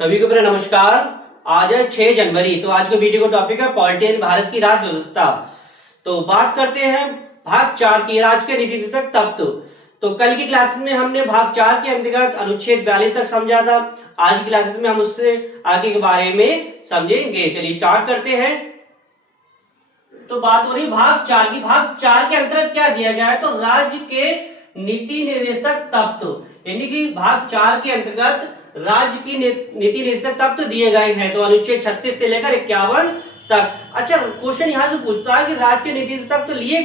सभी को मेरा नमस्कार। आज है 6 जनवरी। तो आज के वीडियो का टॉपिक है पॉलिटी एंड भारत की राज्य व्यवस्था। तो बात करते हैं भाग 4 की, राज्य के नीति तक तत्व। तो कल की क्लास में हमने भाग 4 के अंतर्गत अनुच्छेद 42 तक समझा था। आज की क्लासेस में हम उससे आगे के बारे में समझेंगे। चलिए स्टार्ट करते हैं। तो बात हो रही भाग 4 की। भाग 4 के अंतर्गत क्या दिया गया है, तो राज्य के नीति निर्देशक तत्व, यानी कि भाग 4 के अंतर्गत राज्य की नीति निर्देशक तत्व दिए गए हैं। तो अनुच्छेद 36 से लेकर 51 तक। अच्छा, क्वेश्चन यहां से पूछता है कि राज्य के नीति निर्देशक तत्व लिए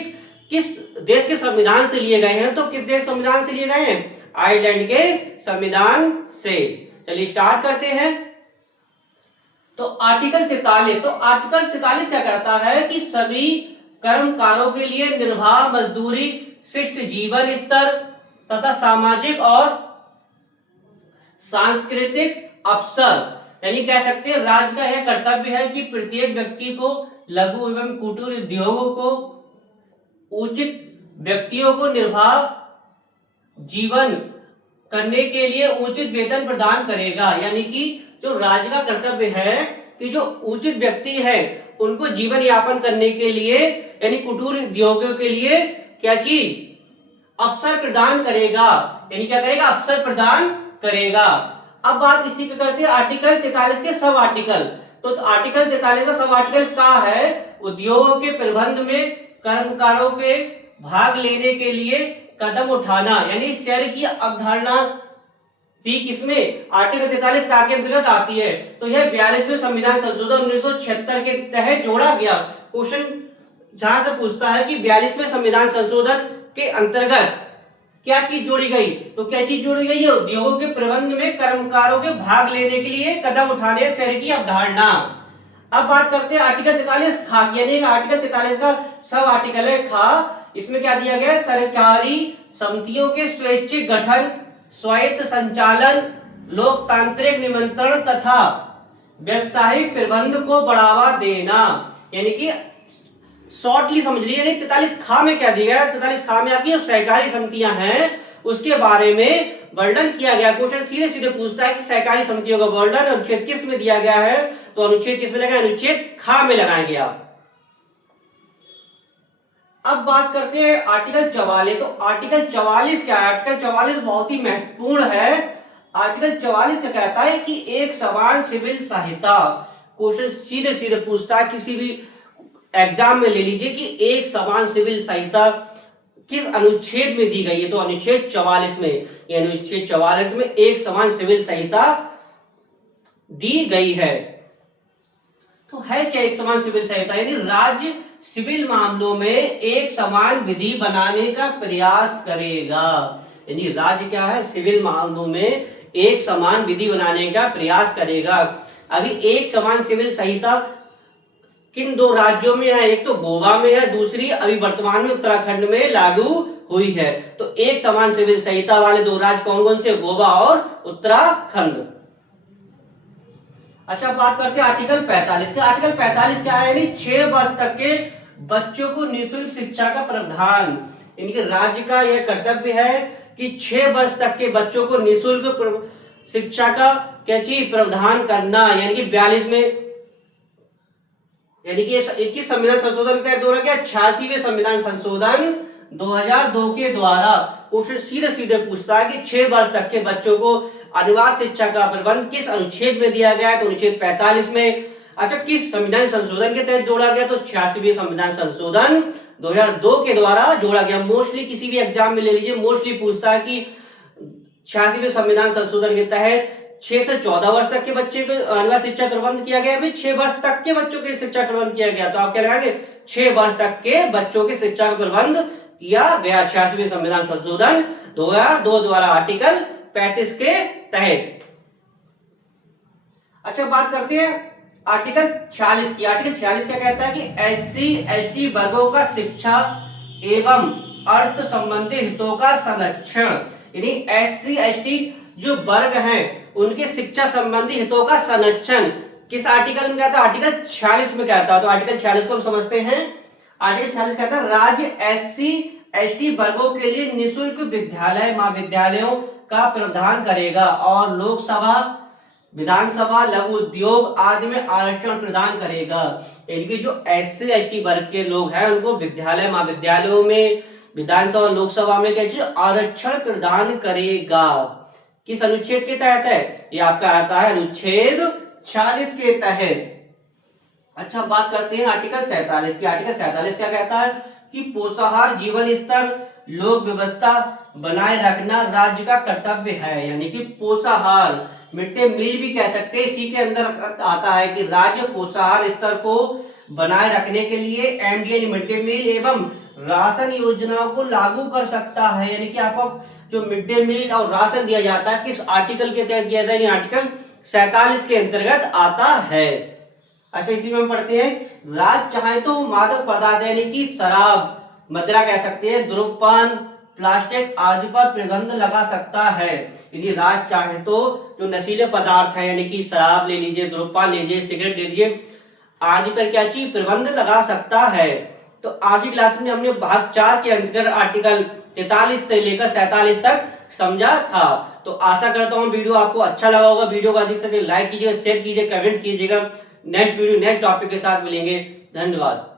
किस देश के संविधान से लिए गए हैं। तो किस देश संविधान से लिए गए हैं? आयरलैंड के संविधान से। चलिए स्टार्ट करते हैं। तो आर्टिकल 43, तो आर्टिकल 43 क्या कहता है कि सभी कर्मकारों के लिए निर्वाह मजदूरी, शिष्ट जीवन स्तर तथा सामाजिक और सांस्कृतिक अवसर, यानी कह सकते हैं राज्य का यह कर्तव्य है कि प्रत्येक व्यक्ति को लघु एवं कुटीर उद्योगों को उचित व्यक्तियों को निर्वाह जीवन करने के लिए उचित वेतन प्रदान करेगा। यानी कि जो राज्य का कर्तव्य है कि जो उचित व्यक्ति है उनको जीवन यापन करने के लिए, यानी कुटीर उद्योगों के लिए क्या चीज अवसर प्रदान करेगा। यानी क्या करेगा? अवसर प्रदान करेगा। अब बात इसी का करते हैं आर्टिकल 43 के सब आर्टिकल। तो आर्टिकल 43 का सब आर्टिकल क्या है? उद्योगों के प्रबंध में कर्मकारों के भाग लेने के लिए कदम उठाना, यानी शेयर की अवधारणा भी किसमें? आर्टिकल 43 का के अंतर्गत आती है। तो यह 42वें संविधान संशोधन 1976 के तहत जोड़ा गया। क्वेश्चन जहां से पूछता है कि 42वें संविधान संशोधन के अंतर्गत क्या चीज जोड़ी गई, तो क्या चीज जोड़ी गई है? उद्योगों के प्रबंध में कर्मकारों के भाग लेने के लिए कदम उठाने शेयर की अवधारणा। अब बात करते हैं आर्टिकल 43 खा की, यानी आर्टिकल 43 का सब आर्टिकल है खा। इसमें क्या दिया गया है? सरकारी समितियों के स्वैच्छिक गठन, स्वायत्त संचालन, लोकतांत्रिक निमंत्रण तथा व्यवसायिक प्रबंध को बढ़ावा देना। यानी कि शॉर्टली समझ लीजिए, 43 खा में क्या दिया गया? 43 खा में आपकी जो सहकारी समितियां हैं उसके बारे में वर्णन किया गया। क्वेश्चन सीधे सीधे पूछता है कि सहकारी समितियों का वर्णन अनुच्छेद किस में दिया गया है? तो अनुच्छेद किस में लगाए? अनुच्छेद खा में लगाएंगे आप। अब बात करते हैं आर्टिकल 44। तो आर्टिकल 44 क्या है? आर्टिकल 44 बहुत ही महत्वपूर्ण है। आर्टिकल 44 क्या कहता है कि एक समान सिविल संहिता। क्वेश्चन सीधे सीधे पूछता है, किसी भी एग्जाम में ले लीजिए कि एक समान सिविल संहिता किस अनुच्छेद में दी गई है? तो अनुच्छेद 44 में। ये अनुच्छेद 44 में एक समान सिविल संहिता दी गई है। तो है क्या एक समान सिविल संहिता? यानी राज्य सिविल मामलों में एक समान विधि बनाने का प्रयास करेगा। यानी राज्य क्या है? सिविल मामलों में एक समान विधि बनाने का प्रयास करेगा। अभी एक समान सिविल संहिता किन दो राज्यों में है? एक तो गोवा में है, दूसरी अभी वर्तमान में उत्तराखंड में लागू हुई है। तो एक समान सिविल संहिता वाले दो राज्य कौन कौन से? गोवा और उत्तराखंड। अच्छा, बात करते हैं आर्टिकल 45 का। आर्टिकल 45 क्या है? यानी 6 वर्ष तक के बच्चों को निःशुल्क शिक्षा का प्रावधान। इनके राज्य का यह कर्तव्य है कि 6 वर्ष तक के बच्चों को निःशुल्क शिक्षा का क्या चीज प्रावधान करना। यानी कि 42 में, यानी कि 21 संविधान संशोधन का दौरा क्या? 86वें संविधान संशोधन 2002 के द्वारा। क्वेश्चन सीधे सीधे पूछता है कि 6 वर्ष तक के बच्चों को अनिवार्य शिक्षा का प्रबंध किस अनुच्छेद में दिया गया है? तो अनुच्छेद 45 में। अच्छा, किस संविधान संशोधन के तहत जोड़ा गया? तो 86वें संविधान संशोधन 2002 के द्वारा जोड़ा गया। मोस्टली किसी भी एग्जाम में ले लीजिए, मोस्टली पूछता है कि 86वें संविधान संशोधन के तहत 6 से 14 वर्ष तक के बच्चे को अनिवार्य शिक्षा प्रबंध किया गया। 6 वर्ष तक के बच्चों के शिक्षा प्रबंध किया गया। तो आप क्या लगाएंगे? 6 वर्ष तक के बच्चों के शिक्षा का प्रबंध किया गया 86वें संविधान संशोधन 2002 द्वारा आर्टिकल 35 के तहत। अच्छा, बात करते हैं आर्टिकल 46 की। आर्टिकल 46 क्या कहता है कि SC/ST वर्गों का शिक्षा एवं अर्थ संबंधी हितों का संरक्षण। यानी SC/ST जो वर्ग हैं उनके शिक्षा संबंधी हितों का संरक्षण किस आर्टिकल में कहता है? आर्टिकल 46 में कहता है। तो आर्टिकल 46 को हम समझते हैं। आर्टिकल 46 कहता है राज्य SC/ST वर्गों के लिए निःशुल्क विद्यालय महाविद्यालयों का प्रावधान करेगा और लोकसभा विधानसभा लघु उद्योग आदि में आरक्षण प्रदान करेगा। यानी कि जो SC ST वर्ग के लोग हैं उनको विद्यालय महाविद्यालयों में, विधानसभा लोकसभा में क्या चीज आरक्षण प्रदान करेगा। किस अनुच्छेद के तहत है? ये आपका आता है अनुच्छेद 46 के तहत। अच्छा, बात करते हैं आर्टिकल 47 की। आर्टिकल 47 क्या कहता है कि पोषाहार जीवन स्तर लोक व्यवस्था बनाए रखना राज्य का कर्तव्य है। यानी कि पोषाहार, मिड डे मील भी कह सकते हैं, इसी के अंदर आता है कि राज्य पोषाहार स्तर को बनाए रखने के लिए MD यानी मिड डे मील एवं राशन योजनाओं को लागू कर सकता है। यानी कि आपको जो मिड डे मील और राशन दिया जाता है किस आर्टिकल के तहत दिया जाता है? आर्टिकल 47 के अंतर्गत आता है। अच्छा, इसी में हम पढ़ते हैं, राज्य चाहे तो मादक पदार्थ यानी कि शराब, मदिरा कह सकते हैं, धूम्रपान, प्लास्टिक आदि पर प्रतिबंध लगा सकता है। यदि राज्य चाहे तो जो नशीले पदार्थ है यानी कि शराब ले लीजिए, धूम्रपान ले लीजिए, सिगरेट ले लीजिए आदि पर क्या चीज प्रतिबंध लगा सकता है। तो आज की क्लास में हमने भाग 4 के अंतर्गत आर्टिकल 43 से लेकर 47 तक समझा था। तो आशा करता हूँ वीडियो आपको अच्छा लगा होगा। वीडियो को अधिक से अधिक लाइक कीजिएगा, शेयर कीजिए, कमेंट्स कीजिएगा। नेक्स्ट वीडियो नेक्स्ट टॉपिक के साथ मिलेंगे। धन्यवाद।